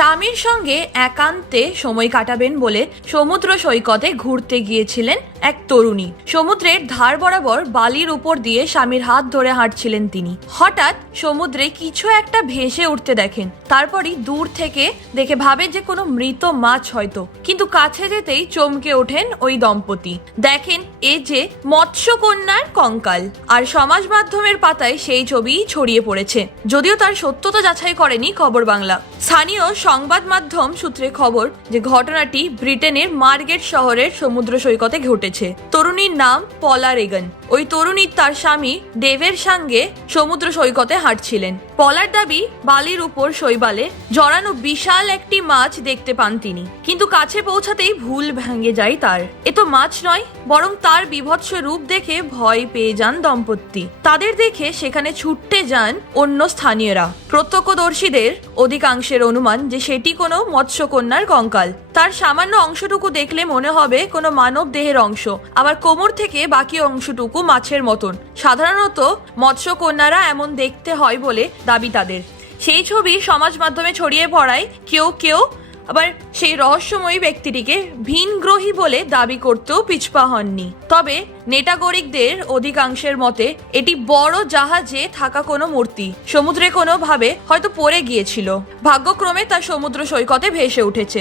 স্বামীর সঙ্গে একান্তে সময় কাটাবেন বলে সমুদ্র সৈকতে ঘুরতে গিয়েছিলেন এক তরুণী। সমুদ্রের ধার বরাবর বালির উপর দিয়ে স্বামীর হাত ধরে হাঁটছিলেন তিনি। হঠাৎ সমুদ্রে কিছু একটা ভেসে উঠতে দেখেন। তারপরই দূর থেকে দেখে ভাবে যে কোনো মৃত মাছ হয়তো, কিন্তু কাছে যেতেই চমকে ওঠেন ওই দম্পতি। দেখেন এ যে মৎস্যকন্যার কঙ্কাল। আর সমাজ মাধ্যমের পাতায় সেই ছবি ছড়িয়ে পড়েছে, যদিও তার সত্যতা যাচাই করেনি খবর বাংলা। স্থানীয় সংবাদ মাধ্যম সূত্রে খবর যে ঘটনাটি ব্রিটেনের মার্গেট শহরের সমুদ্র সৈকতে ঘটেছে। তরুণীর নাম পলা রেগান। ওই তরুণী তার স্বামী ডেভের সঙ্গে সমুদ্র সৈকতে হাঁটছিলেন। পলার দাবি, বালির উপর শৈবালে জড়ানো বিশাল একটি মাছ দেখতে পান তিনি, কিন্তু কাছে পৌঁছাতেই ভুল ভেঙে যায় তার। এ তো মাছ নয়, বরং তার বীভৎস রূপ দেখে ভয় পেয়ে যান দম্পতি। তাদের দেখে সেখানে ছুটতে যান অন্য স্থানীয়রা। প্রত্যক্ষদর্শীদের অধিকাংশের অনুমান যে সেটি কোনো মৎস্যকন্যার কঙ্কাল। তার সামান্য অংশটুকু দেখলে মনে হবে কোনো মানব দেহের অংশ, আবার কোমর থেকে বাকি অংশটুকু মাছের মতন। সাধারণত মৎস্যকন্যারা এমন দেখতে হয় বলে দাবি তাদের। সেই ছবি সমাজ মাধ্যমে ছড়িয়ে পড়ায় কেউ কেউ আবার সেই রহস্যময়ী ব্যক্তিটিকে ভিনগ্রহী বলে দাবি করতেও পিছপা হননি। তবে নেটাগরিকদের অধিকাংশের মতে এটি বড় জাহাজে থাকা কোনো মূর্তি, সমুদ্রে কোনোভাবে হয়তো পড়ে গিয়েছিল। ভাগ্যক্রমে তা সমুদ্র সৈকতে ভেসে উঠেছে।